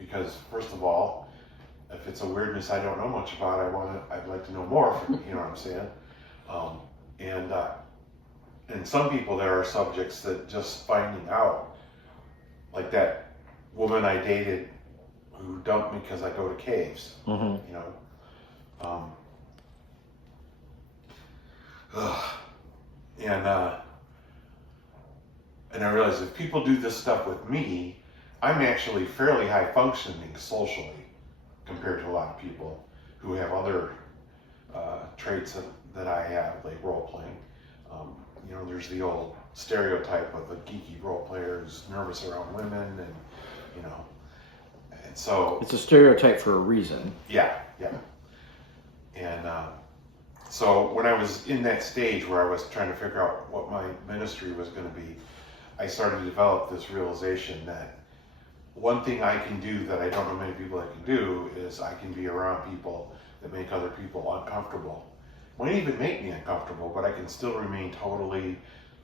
because first of all, if it's a weirdness I don't know much about, I'd like to know more. You know what I'm saying? And some people, there are subjects that just finding out, like that woman I dated who dumped me because I go to caves. Mm-hmm. You know. And I realized if people do this stuff with me, I'm actually fairly high functioning socially compared to a lot of people who have other traits that I have, like role playing. You know, there's the old stereotype of a geeky role player who's nervous around women, and you know, and so it's a stereotype for a reason. Yeah. And so when I was in that stage where I was trying to figure out what my ministry was going to be, I started to develop this realization that one thing I can do that I don't know many people that can do is I can be around people that make other people uncomfortable. Might even make me uncomfortable, but I can still remain totally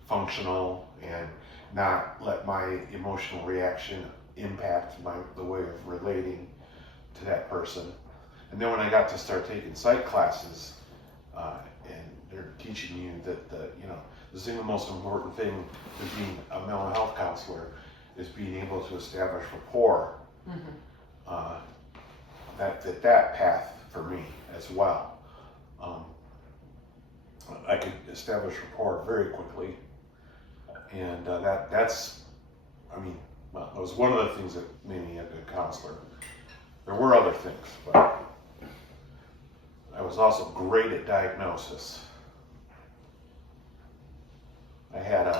functional and not let my emotional reaction impact the way of relating to that person. And then when I got to start taking psych classes, and they're teaching you that the single most important thing to being a mental health counselor is being able to establish rapport. Mm-hmm. That path for me as well. I could establish rapport very quickly, and that's, I mean, well, it was one of the things that made me a good counselor. There were other things, but I was also great at diagnosis. I had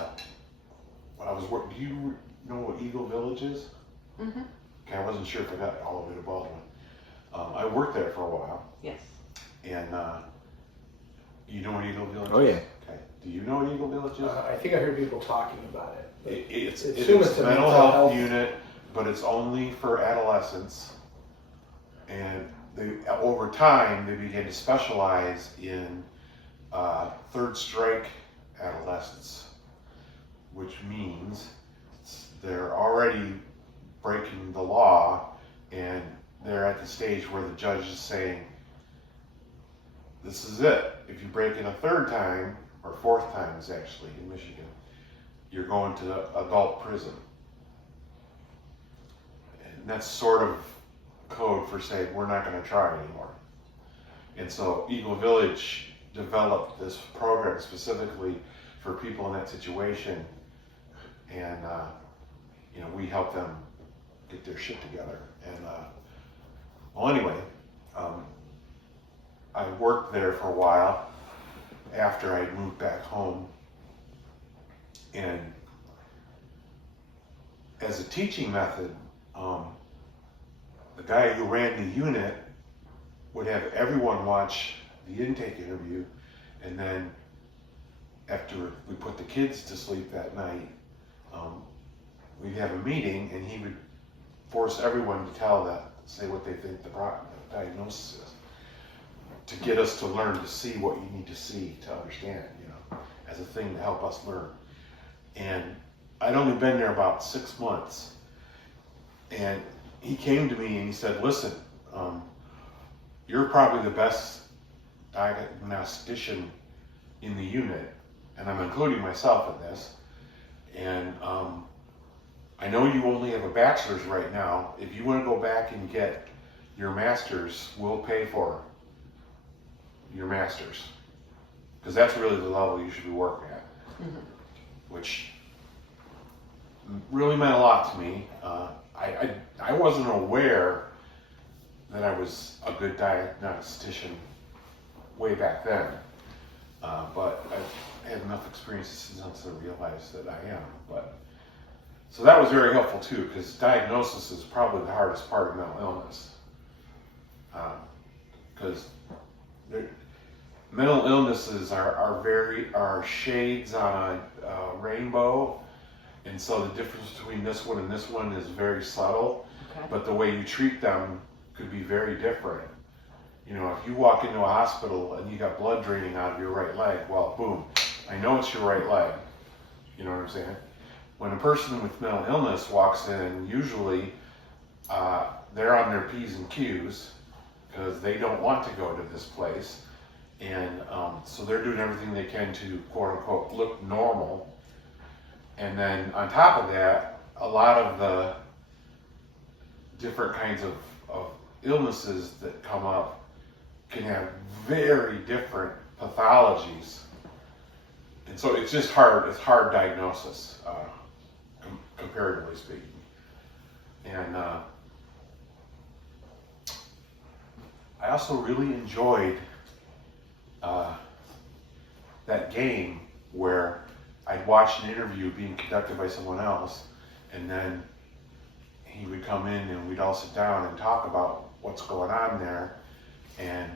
do you know what Eagle Village is? Mm-hmm. Okay, I wasn't sure if I got all of it about one. I worked there for a while. Yes. And you know what Eagle Village is? Oh yeah. Okay. Do you know what Eagle Village is? I think I heard people talking about it. It's a a mental health unit, but it's only for adolescents. And over time, they began to specialize in third strike adolescents, which means they're already breaking the law, and they're at the stage where the judge is saying, this is it. If you break it a third time, or fourth time is actually in Michigan, you're going to adult prison. And that's sort of code for saying we're not going to try anymore. And so Eagle Village developed this program specifically for people in that situation, and we help them get their shit together. And well, anyway, I worked there for a while after I moved back home, and as a teaching method, the guy who ran the unit would have everyone watch the intake interview, and then after we put the kids to sleep that night, we'd have a meeting, and he would force everyone to say what they think the diagnosis is, to get us to learn to see what you need to see to understand, as a thing to help us learn. And I'd only been there about 6 months, and he came to me and he said, listen, you're probably the best diagnostician in the unit, and I'm including myself in this, and I know you only have a bachelor's right now. If you want to go back and get your master's, we'll pay for your master's, because that's really the level you should be working at. Mm-hmm. Which really meant a lot to me. I wasn't aware that I was a good diagnostician way back then, but I've had enough experiences since to realize that I am. So that was very helpful too, because diagnosis is probably the hardest part of mental illness. Because mental illnesses are shades on a rainbow, and so the difference between this one and this one is very subtle. Okay. But the way you treat them could be very different. If you walk into a hospital and you got blood draining out of your right leg, well, boom, I know it's your right leg. You know what I'm saying? When a person with mental illness walks in, usually they're on their P's and Q's because they don't want to go to this place. And so they're doing everything they can to, quote unquote, look normal. And then on top of that, a lot of the different kinds of illnesses that come up can have very different pathologies. And so it's just hard, it's hard diagnosis, comparatively speaking. And I also really enjoyed that game where I'd watch an interview being conducted by someone else, and then he would come in and we'd all sit down and talk about what's going on there, and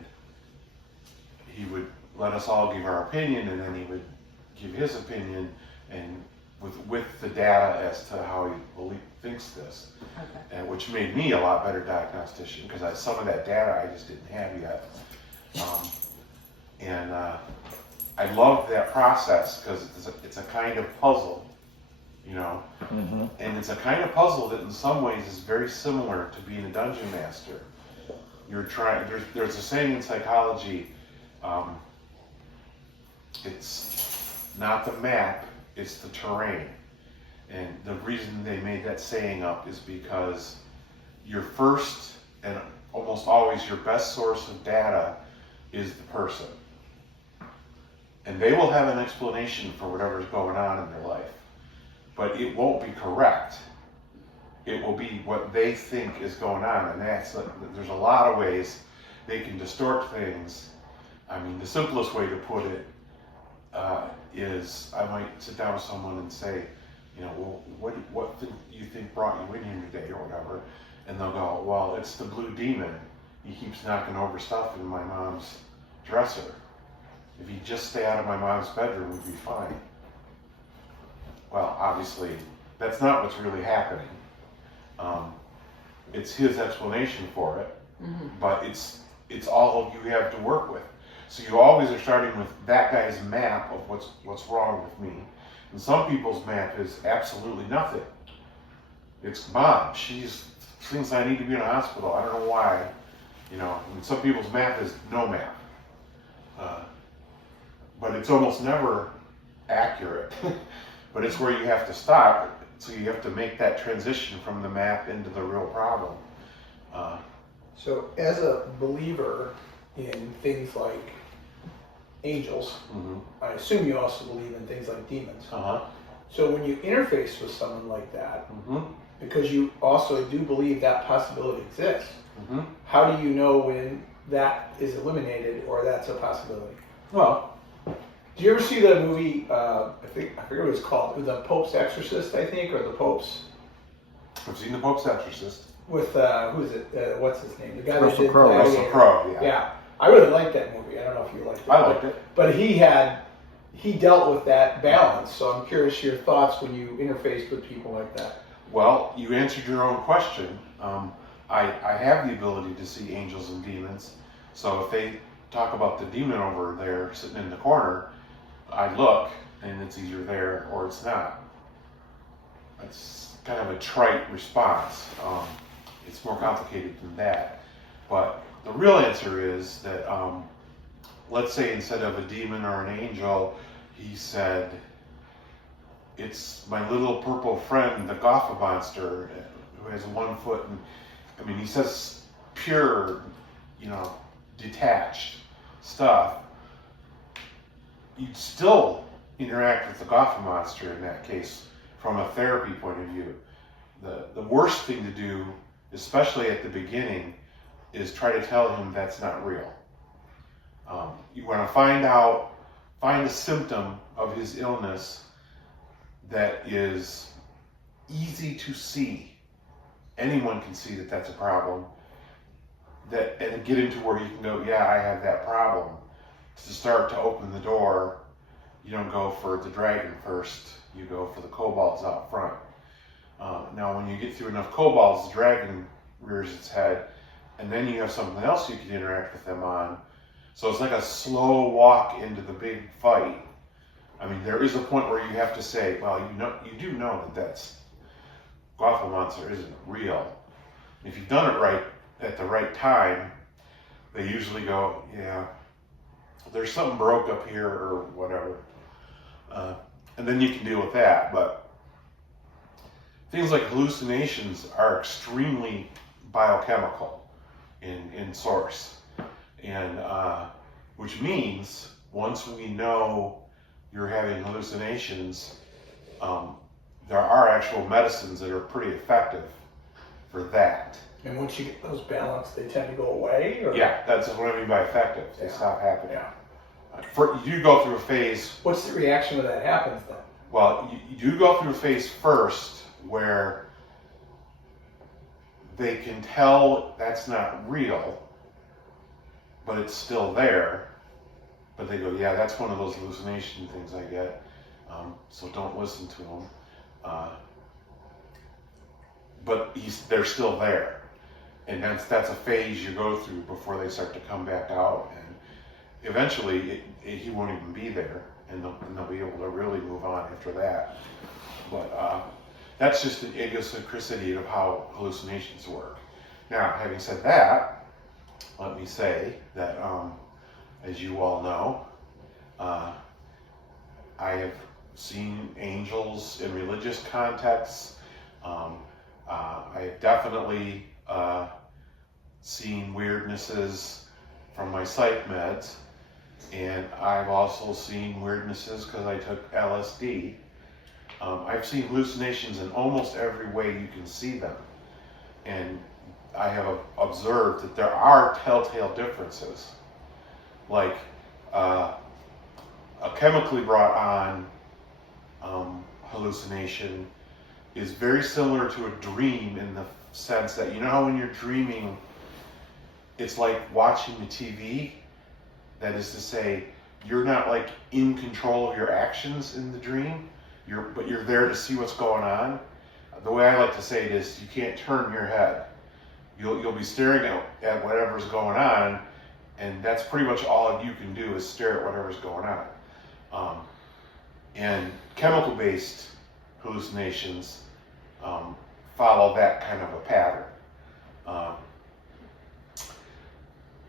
he would let us all give our opinion, and then he would give his opinion, and with the data as to how he thinks this, and which made me a lot better diagnostician because some of that data I just didn't have yet. And I love that process because it's a kind of puzzle, you know, and it's a kind of puzzle that in some ways is very similar to being a dungeon master. You're trying. There's a saying in psychology. It's not the map, it's the terrain. And the reason they made that saying up is because your first and almost always your best source of data is the person. And they will have an explanation for whatever's going on in their life, but it won't be correct. It will be what they think is going on, and there's a lot of ways they can distort things. I mean, the simplest way to put it is I might sit down with someone and say, you know, well, what do you think brought you in here today, or whatever, and they'll go, well, it's the blue demon. He keeps knocking over stuff in my mom's dresser. If he'd just stay out of my mom's bedroom, we'd be fine. Well, obviously, that's not what's really happening. It's his explanation for it, but it's all you have to work with. So you always are starting with that guy's map of what's wrong with me. And some people's map is absolutely nothing. It's Mom, she thinks I need to be in a hospital. I don't know why. You know, and some people's map is no map. But it's almost never accurate. But it's where you have to stop. So you have to make that transition from the map into the real problem. So as a believer in things like angels, I assume you also believe in things like demons. So when you interface with someone like that, because you also do believe that possibility exists, how do you know when that is eliminated or that's a possibility? Well, do you ever see the movie, I forget what it's called, The Pope's Exorcist, I think, or The Pope's? I've seen The Pope's Exorcist. With, who is it, what's his name? The guy Russell that did Crowe. Russell Crowe, yeah. Yeah, I really liked that movie. I don't know if you liked it. I liked it. But he dealt with that balance, so I'm curious your thoughts when you interfaced with people like that. Well, you answered your own question. I have the ability to see angels and demons. So if they talk about the demon over there sitting in the corner, I look and it's either there or it's not. It's kind of a trite response. It's more complicated than that. But the real answer is that, let's say instead of a demon or an angel, he said, it's my little purple friend, the Gotha monster, who has 1 foot. And I mean, he says pure, detached stuff. You'd still interact with the Gotha monster in that case from a therapy point of view. The worst thing to do, especially at the beginning, is try to tell him that's not real. You want to find a symptom of his illness that is easy to see. Anyone can see that that's a problem. And get into where you can go, yeah, I have that problem. To start to open the door, you don't go for the dragon first, you go for the kobolds out front. Now when you get through enough kobolds, the dragon rears its head, and then you have something else you can interact with them on. So it's like a slow walk into the big fight. I mean, there is a point where you have to say, well, you do know that that's Gotha monster isn't real. If you've done it right at the right time, they usually go, yeah, there's something broke up here or whatever. And then you can deal with that. But things like hallucinations are extremely biochemical in source. And which means once we know you're having hallucinations, there are actual medicines that are pretty effective for that. And once you get those balanced, they tend to go away? Or? Yeah, that's what I mean by effective. They Yeah. stop happening. Yeah. You go through a phase. What's the reaction when that happens then? Well, you go through a phase first where they can tell that's not real, but it's still there. But they go, yeah, that's one of those hallucination things I get. So don't listen to them. But they're still there. And that's a phase you go through before they start to come back out. And eventually he won't even be there. And they'll be able to really move on after that. But that's just an idiosyncrasy of how hallucinations work. Now, having said that, let me say that, as you all know, I have seen angels in religious contexts. I have definitely seen weirdnesses from my psych meds. And I've also seen weirdnesses because I took LSD. I've seen hallucinations in almost every way you can see them. And I have observed that there are telltale differences. Like a chemically brought on hallucination is very similar to a dream in the sense that, you know how when you're dreaming, it's like watching the TV? That is to say, you're not like in control of your actions in the dream, but you're there to see what's going on. The way I like to say it is, you can't turn your head. You'll be staring at whatever's going on, and that's pretty much all you can do is stare at whatever's going on. And chemical-based hallucinations follow that kind of a pattern.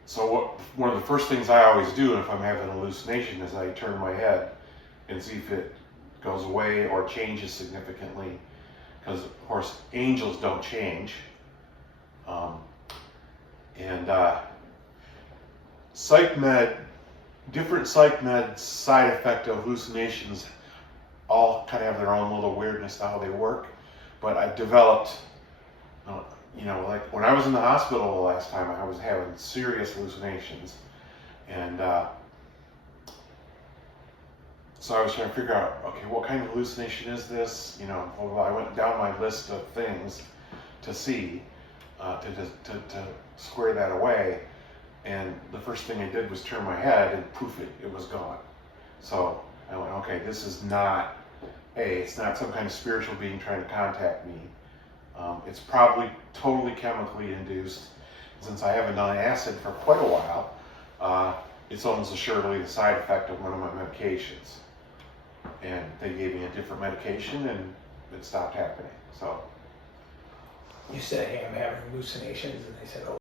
So one of the first things I always do if I'm having a hallucination is I turn my head and see if it goes away or changes significantly. Because, of course, angels don't change. Different psych med side effect of hallucinations all kind of have their own little weirdness to how they work. But I developed, like when I was in the hospital the last time, I was having serious hallucinations. And so I was trying to figure out, okay, what kind of hallucination is this? I went down my list of things to see, to square that away. And the first thing I did was turn my head and poof, it was gone. So I went, okay, this is not, it's not some kind of spiritual being trying to contact me. It's probably totally chemically induced. Since I haven't done acid for quite a while, it's almost assuredly the side effect of one of my medications. And they gave me a different medication and it stopped happening. So You said, hey, I'm having hallucinations, and they said, oh,